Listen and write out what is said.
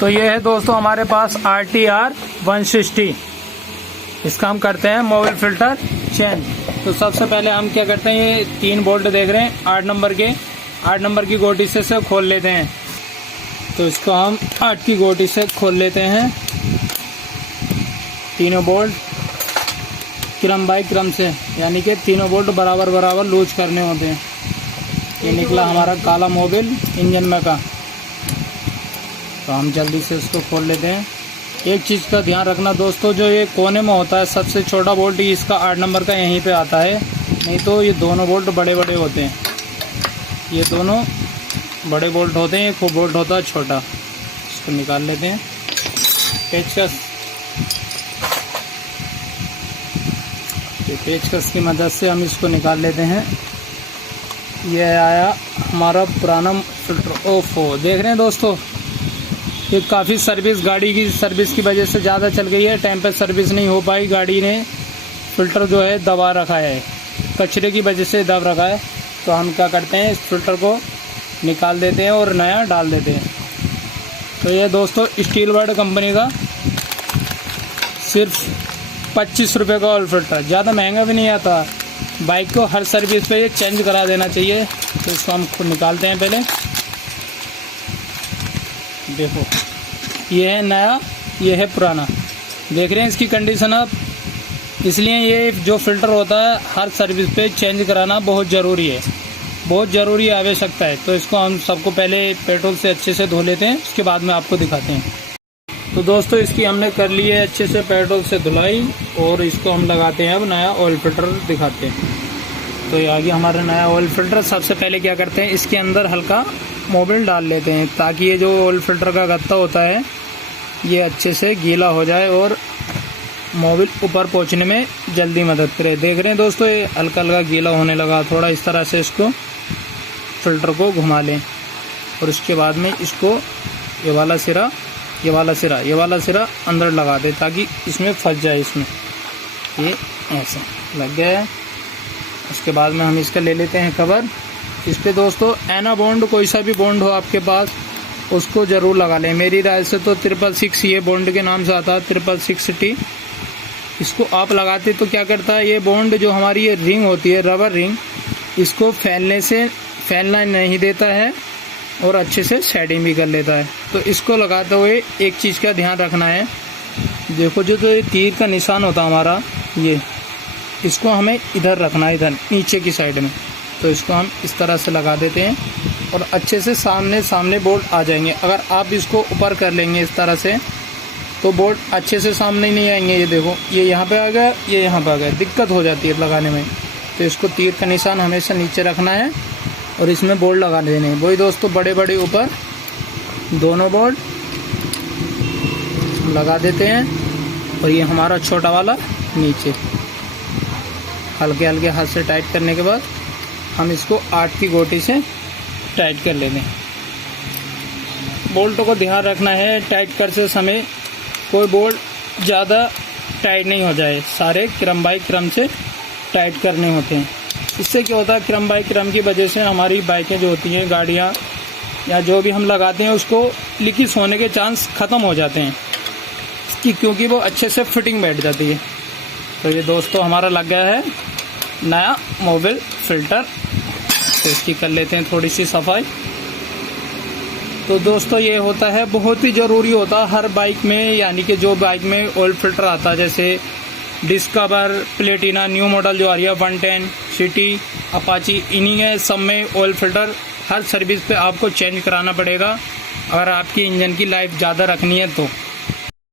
तो ये है दोस्तों हमारे पास RTR 160। इसका हम करते हैं मोबिल फिल्टर चेंज। तो सबसे पहले हम क्या करते हैं, ये 3 बोल्ट देख रहे हैं 8 नंबर की गोटी से खोल लेते हैं। तो इसको हम 8 की गोटी से खोल लेते हैं। तीनों बोल्ट क्रम बाई क्रम से, यानी कि तीनों बोल्ट बराबर लूज करने होते हैं। ये निकला हमारा काला मोबिल इंजन में का। तो हम जल्दी से इसको खोल लेते हैं। एक चीज़ का ध्यान रखना दोस्तों, जो ये कोने में होता है सबसे छोटा बोल्ट ही इसका 8 नंबर का यहीं पे आता है, नहीं तो ये दोनों बोल्ट बड़े होते हैं। ये दोनों बड़े बोल्ट होते हैं, एक बोल्ट होता है छोटा। इसको निकाल लेते हैं। पेचकस की मदद से हम इसको निकाल लेते हैं। ये आया हमारा पुराना फिल्टर। ओफो, देख रहे हैं दोस्तों, ये काफ़ी गाड़ी की सर्विस की वजह से ज़्यादा चल गई है। टाइम पे सर्विस नहीं हो पाई, गाड़ी ने फिल्टर जो है दबा रखा है, कचरे की वजह से दब रखा है। तो हम क्या करते हैं, इस फिल्टर को निकाल देते हैं और नया डाल देते हैं। तो ये दोस्तों स्टील वर्ड कंपनी का सिर्फ 25 रुपये का ऑयल फिल्टर, ज़्यादा महंगा भी नहीं आता। बाइक को हर सर्विस पे ये चेंज करा देना चाहिए। तो इसको हम खुद निकालते हैं। पहले देखो, ये है नया, ये है पुराना। देख रहे हैं इसकी कंडीशन अब। इसलिए ये जो फिल्टर होता है हर सर्विस पे चेंज कराना बहुत ज़रूरी है, बहुत ज़रूरी आवश्यकता है। तो इसको हम सबको पहले पेट्रोल से अच्छे से धो लेते हैं, उसके बाद में आपको दिखाते हैं। तो दोस्तों इसकी हमने कर ली है अच्छे से पेट्रोल से धुलाई, और इसको हम लगाते हैं। अब नया ऑयल फिल्टर दिखाते हैं। तो ये आ गया हमारा नया ऑयल फिल्टर। सबसे पहले क्या करते हैं, इसके अंदर हल्का मोबिल डाल लेते हैं, ताकि ये जो ऑयल फिल्टर का गत्ता होता है ये अच्छे से गीला हो जाए और मोबिल ऊपर पहुंचने में जल्दी मदद करे। देख रहे हैं दोस्तों, ये हल्का गीला होने लगा। थोड़ा इस तरह से इसको फिल्टर को घुमा लें, और उसके बाद में इसको ये वाला सिरा अंदर लगा दें, ताकि इसमें फंस जाए। इसमें ये ऐसा लग गया है। उसके बाद में हम इसका ले लेते हैं कवर। इस पे दोस्तों एना बॉन्ड, कोई सा भी बॉन्ड हो आपके पास, उसको ज़रूर लगा लें। मेरी राय से तो 666 ये बॉन्ड के नाम से आता है, 666T। इसको आप लगाते तो क्या करता है, ये बॉन्ड जो हमारी ये रिंग होती है, रबर रिंग, इसको फैलना नहीं देता है और अच्छे से शेडिंग भी कर लेता है। तो इसको लगाते हुए एक चीज़ का ध्यान रखना है। देखो जो ये तीर का निशान होता है हमारा, ये इसको हमें इधर रखना है, इधर नीचे की साइड में। तो इसको हम इस तरह से लगा देते हैं, और अच्छे से सामने बोल्ट आ जाएंगे। अगर आप इसको ऊपर कर लेंगे इस तरह से, तो बोल्ट अच्छे से सामने नहीं आएंगे। ये देखो, ये यहाँ पे आ गया, ये यहाँ पे आ गया, दिक्कत हो जाती है लगाने में। तो इसको तीर का निशान हमेशा नीचे रखना है और इसमें बोल्ट लगा देने हैं। वही दोस्तों बड़े ऊपर दोनों बोल्ट लगा देते हैं, और ये हमारा छोटा वाला नीचे। हल्के हाथ से टाइट करने के बाद हम इसको 8 की गोटी से टाइट कर लेते हैं। बोल्टों को ध्यान रखना है, टाइट करते समय कोई बोल्ट ज़्यादा टाइट नहीं हो जाए, सारे क्रम बाई क्रम से टाइट करने होते हैं। इससे क्या होता है, क्रम बाई क्रम की वजह से हमारी बाइकें जो होती हैं, गाड़ियाँ या जो भी हम लगाते हैं, उसको लीकेज होने के चांस ख़त्म हो जाते हैं, क्योंकि वो अच्छे से फिटिंग बैठ जाती है। तो ये दोस्तों हमारा लग गया है नया मोबिल फिल्टर। तो इसकी कर लेते हैं थोड़ी सी सफाई। तो दोस्तों ये होता है, बहुत ही ज़रूरी होता है हर बाइक में, यानी कि जो बाइक में ऑयल फिल्टर आता है, जैसे डिस्कवर, प्लेटिना, न्यू मॉडल जो आ रही है 110, सिटी, अपाची, इन्हीं सब में ऑयल फिल्टर हर सर्विस पे आपको चेंज कराना पड़ेगा, अगर आपकी इंजन की लाइफ ज़्यादा रखनी है तो।